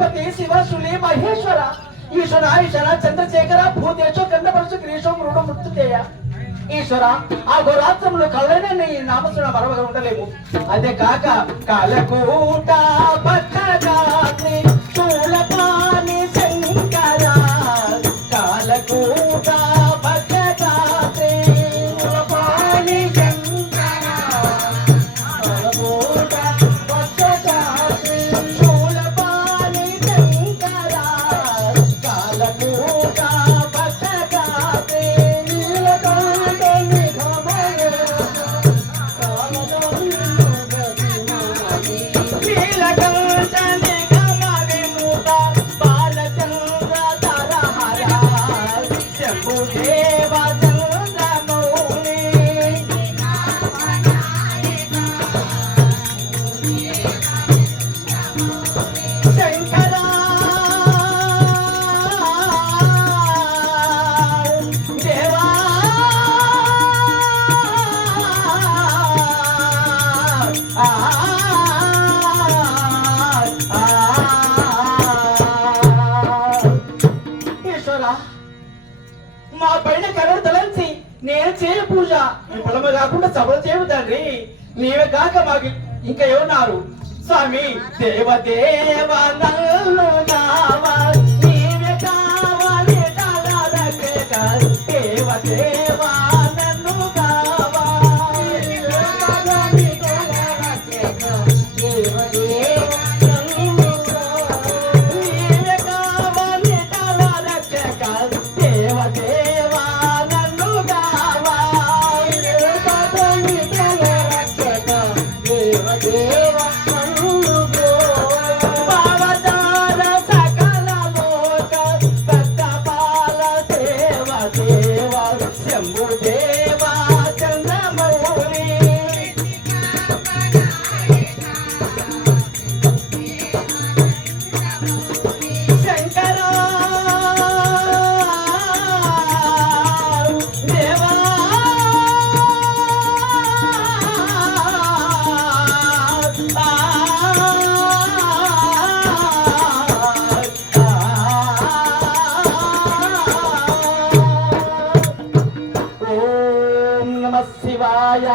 పశుపతి శివ శులి మహేశ్వర ఈశ్వర ఈశ్వర చంద్రశేఖర భూతేశో గంధపరచు గిరీశం మృడు మృత్యుదేయ ఈశ్వర ఆ గోరాత్రంలో కళ్ళనే నీ నామస్మరణ మరవగా ఉండలేము. అదే కాక కాలకూట పక్కగాత్రి చూలపాని శంకర కాలకూట పక్కగాత్రి చూలపాని శంకర కాలకూట పక్కగాత్రి చూలపాని శంకర కాలకూట పక్కగాత్రి మా పైన కరుణ తలంచి నేను చేయ పూజ విఫలము కాకుండా సభలు చేయవు తండ్రి. నీవే కాక మాకు ఇంకా ఏమన్నారు స్వామి దేవదేవ నన్ను నావా నీవే కావాలి దేవదేవ నన్ను కావా శివాయ